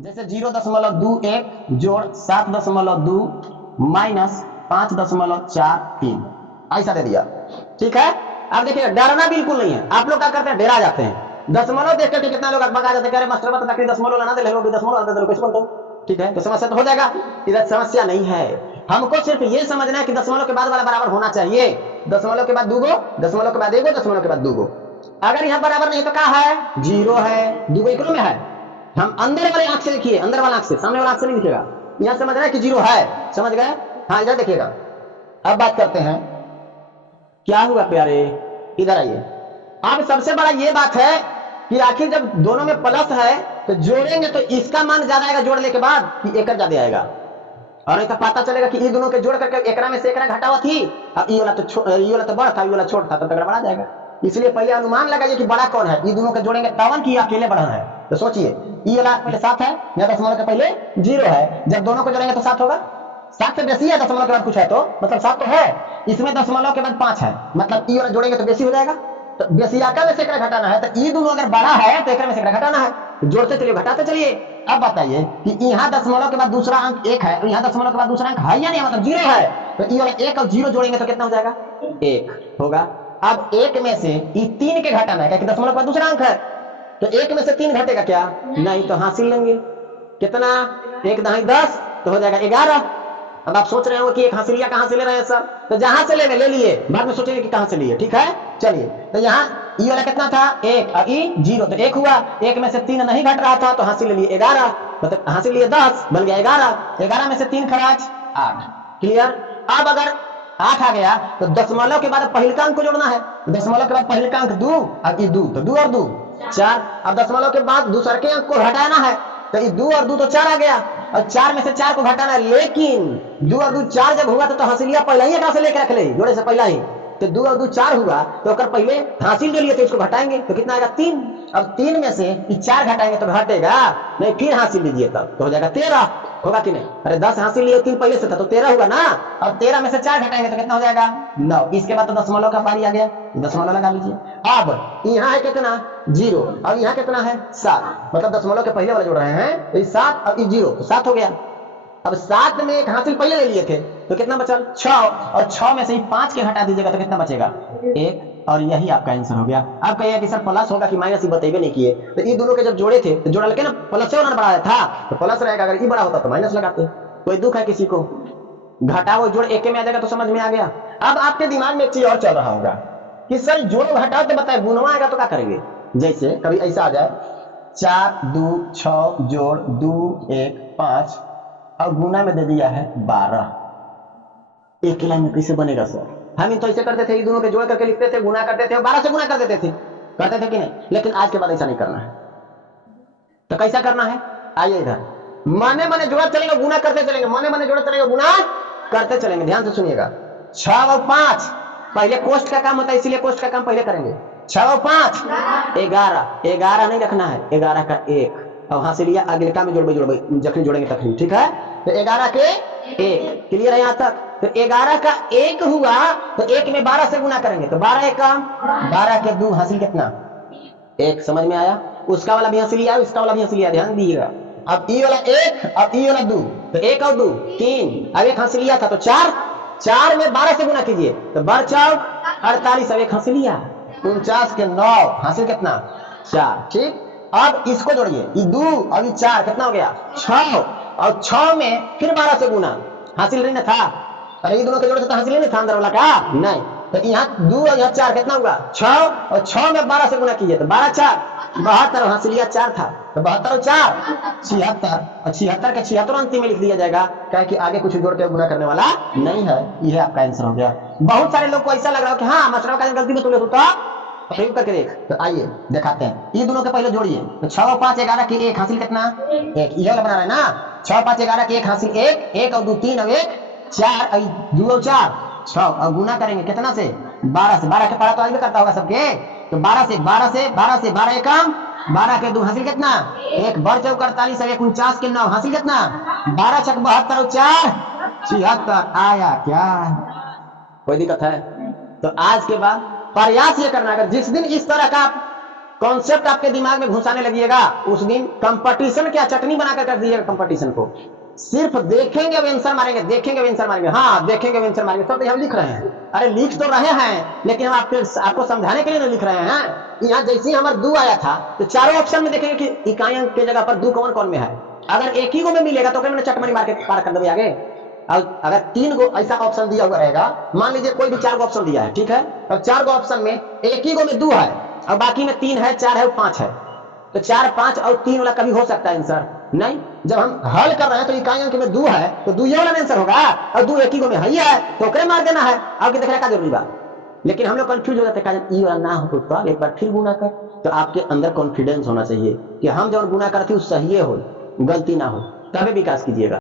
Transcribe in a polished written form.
जैसे 0.21 जोड़ 7.2 माइनस 5.43 ऐसा दे दिया। ठीक है, अब देखिए डरना बिल्कुल नहीं है। आप लोग क्या करते हैं, डरा जाते हैं। दशमलव देख करके कितना लोग भगा जाते हैं, मास्टर बता कि दशमलव लाना दे लोग, दशमलव दे कैसे बोलते हो। ठीक है, तो समस्या तो हो जाएगा। इधर समस्या नहीं है, हमको सिर्फ ये समझना है कि दशमलव के बाद वाला बराबर होना चाहिए। दशमलव के बाद दूगो, दशमलव के बाद एगो, दशमलव के बाद दूगो। अगर यहाँ बराबर नहीं तो क्या है, जीरो है, दूगो इक्वल में है। हम अंदर वाले आंख से देखिए, अंदर वाला आंख से, सामने वाला आंख से नहीं दिखेगा। यहां समझ रहे हैं कि जीरो है, समझ गए। हाँ इधर देखिएगा। अब बात करते हैं क्या हुआ प्यारे, इधर आइए। अब सबसे बड़ा ये बात है कि आखिर जब दोनों में प्लस है तो जोड़ेंगे तो इसका मान ज्यादा आएगा जोड़ने के बाद कि एक ज्यादा आएगा, और इसका पता चलेगा कि ये दोनों के जोड़ करके एकरा में से एकरा घटा हुआ थी। अब ये वाला तो बड़ा था, ये वाला छोटा था, तो तगड़ा बढ़ा जाएगा। इसलिए पहले अनुमान लगाइए कि बड़ा कौन है। ये दोनों के जोड़ेंगे तवन की अकेले बढ़ा है। तो सोचिए ये वाला पहले 7 है, या दशमलव के पहले 0 है, जब दोनों को जोड़ेंगे तो 7 होगा। 7 से बेसी है, दशमलव के बाद कुछ है तो मतलब 7 तो है। इसमें दशमलव के बाद 5 है, मतलब ये वाला जोड़ेंगे तो बेसी हो जाएगा। तो बेसियाका में से एकरा घटाना है, तो ये दोनों अगर बड़ा है तो एकरा में से एकरा घटाना है। तो जोड़ते चलिए, घटाते चलिए। अब बताइए कि यहाँ दशमलव के बाद दूसरा अंक 1 है, और यहाँ दशमलव के बाद दूसरा अंक है या नहीं, मतलब 0 है। तो ये वाला 1 और 0 जोड़ेंगे तो कितना हो जाएगा, 1 होगा। अब 1 में से ये 3 के घटाना है, क्योंकि दशमलव के बाद दूसरा अंक है। तो 1 में से 3 घटेगा क्या, नहीं, तो हासिल लेंगे कितना, 1 दहाई 10, तो हो जाएगा 11। अब आप सोच रहे हो कि एक हासिल लिया, कहां से ले रहे हैं सर, तो जहां से ले लिए, बाद में सोचेंगे कि कहां से लिए। ठीक है, चलिए। तो यहाँ ये वाला कितना था, 1 और ये 0, तो 1 हुआ। 1 में से 3 नहीं घट रहा था, तो हासिल ले लिए 11, मतलब हासिल लिए 10, बन गया 11। 11 में से 3 खराज 8। क्लियर। अब अगर 8 आ गया तो दशमलव के बाद पहले का अंक को जोड़ना है। दशमलव के बाद पहले का अंक 2 और ये 2, तो 2 और 2 4। अब दशमलव के बाद दूसरे के अंक को घटाना है, तो ये 2 और 2 तो 4 आ गया, और 4 में से 4 को घटाना है। लेकिन 2 और 2 4 जब हुआ तो हासिलिया पहले ही कहां से लेकर रख ले, जोड़े से पहला ही। तो 2 और 2 4 हुआ, तो अगर पहले हासिल ले लिए तो इसको घटाएंगे तो कितना आएगा, 3। अब 3 में से 4 घटाएंगे तो घटेगा नहीं, फिर हासिल लीजिए तब तो हो जाएगा 13, होगा कि नहीं। अरे 10 हासिल लिए, 3 पहले से था तो 13 हुआ ना। अब 13 में से 4 घटाएंगे तो कितना हो जाएगा, 9। इसके बाद तो दशमलव का पारी आ गया, दशमलव लगा लीजिए। अब यहाँ है कितना, 0, अब यहाँ कितना है, 7, मतलब दशमलव के पहले वाला जोड़ रहे हैं, तो 7 और 0 तो 7 हो गया। अब 7 में एक हासिल पहले ले लिए थे, तो कितना बचल, 6, और 6 में से 5 के हटा दीजिएगा तो कितना बचेगा, 1, और यही आपका आंसर हो गया। अब कहिए कि सर प्लस होगा कि माइनस, ही बताइए नहीं किए। तो ये दोनों के जब जोड़े थे तो जोड़ल के ना प्लस से होना बढ़ाया था, तो प्लस रहेगा। अगर ये बड़ा होता तो माइनस लगाते। कोई दुख है किसी को, घटाओ जोड़ एक में आ जाएगा तो समझ में आ गया। अब आपके दिमाग में एक चीज और चल रहा होगा कि सर जोड़ो घटाओ तो बताए, गुणवा आएगा तो क्या करेंगे। जैसे कभी ऐसा आ जाए 4 2 6 जोड़ 2 1 5, और गुना में दे दिया है 12। एक लाइन में कैसे बनेगा सर। हम तो ऐसे करते थे, ये दोनों के जोड़ करके लिखते थे, गुना करते थे, 12 से गुना कर देते थे, करते थे कि नहीं। लेकिन आज के बाद ऐसा नहीं करना है। तो कैसा करना है, आइए इधर, मने मने जोड़ा चलेंगे, गुना करते चलेंगे, मने मने जोड़ा चलेंगे, गुना करते चलेंगे। ध्यान से सुनिएगा, 6 और 5 पहले कोष्ठ का काम होता है, इसीलिए कोष्ठ का काम पहले करेंगे। 6 और 5 11, 11 नहीं रखना है, 11 का 1, और हासिलिया अगले का में जोड़बे जखनी जोड़ेंगे तखनी। ठीक है, तो 11 के 1, क्लियर है यहाँ तक। तो 11 का 1 हुआ, तो 1 में 12 से गुना करेंगे तो 12 1 का 12 के 2, हासिल कितना, 1। समझ में आया। उसका वाला भी हासिलिया, उसका वाला भी हासिलिया, ध्यान दीजिएगा। अब ये वाला 1 और ये वाला 2, तो 1 और 2 3, अब 1 हासिलिया था तो 4, 4 में 12 से गुना कीजिए तो 12 4 48, अब 1 हासिलिया 49 के 9, हासिल कितना, 4। ठीक, अब इसको जोड़िए, ये 2 और ये 4 कितना हो गया, 6, और 6 में फिर 12 से गुना, हासिल नहीं था। अरे ये दोनों के जोड़े से तो हासिल नहीं था अंदर वाला का, नहीं। तो यहाँ 2 और यहाँ 4 कितना हुआ, 6, और 6 में 12 से गुना कीजिए तो 12 4 72, हासिलिया 4 था तो 72 और 4 76, और 76 के 76 अंतिम में लिख दिया जाएगा, क्या कि आगे कुछ जोड़ के गुना करने वाला नहीं है। यह आपका आंसर हो गया। बहुत सारे लोग को ऐसा लग रहा है कि हाँ मास्टर का गलती में तुले होता, प्रयोग करके देख। तो आइए दिखाते हैं, ये दोनों के पहले जोड़िए। तो 6 और 5 11 के 1, हासिल कितना, 1। ये वाला बना रहे हैं ना, 6 5 11 के 1, हासिल 1, 1 और 2 3 और 1 4, और 2 और 4 6, और गुना करेंगे कितना से, 12 से। 12 के पढ़ा तो आज भी करता होगा सबके, तो 12 से 12 1 कम, 12 के 2, हासिल कितना, 1 बर 4 48, 49 के 9, हासिल कितना, 12 6 72 और 4 76। आया क्या, कोई दिक्कत है। तो आज के बाद प्रयास ये करना, अगर जिस दिन इस तरह का कॉन्सेप्ट आपके दिमाग में घुसाने लगिएगा, उस दिन कंपटीशन क्या चटनी बनाकर कर दीजिएगा कंपटीशन को। सिर्फ देखेंगे आंसर मारेंगे, देखेंगे आंसर मारेंगे, हाँ देखेंगे आंसर मारेंगे, सब हम लिख रहे हैं। अरे लिख तो रहे हैं, लेकिन हम आपको समझाने के लिए नहीं लिख रहे हैं। यहाँ जैसे ही हमारा 2 आया था तो चारों ऑप्शन में देखेंगे कि इकाई अंक के जगह पर 2 कौन कौन में है। अगर एक ही गो में मिलेगा तो मैंने चटमनी मार के पार कर देंगे आगे। अगर 3 गो ऐसा ऑप्शन दिया हुआ रहेगा, मान लीजिए कोई भी 4 गो ऑप्शन दिया है, ठीक है, तो 4 गो ऑप्शन में एक ही गो में 2 है और बाकी में 3 है, 4 है और 5 है, तो 4, 5 और 3 वाला कभी हो सकता है आंसर नहीं। जब हम हल कर रहे हैं तो इकाई अंक में 2 है तो 2 ये वाला आंसर होगा, और 2 एक ही गो में है तो ओकरे मार देना है, आपके देखने का जरूरी बात। लेकिन हम लोग कंफ्यूज हो जाते हैं, ई वाला ना हो तो आप एक बार फिर गुना कर। तो आपके अंदर कॉन्फिडेंस होना चाहिए कि हम जब गुना करते सही हो, गलती ना हो, तभी विकास कीजिएगा।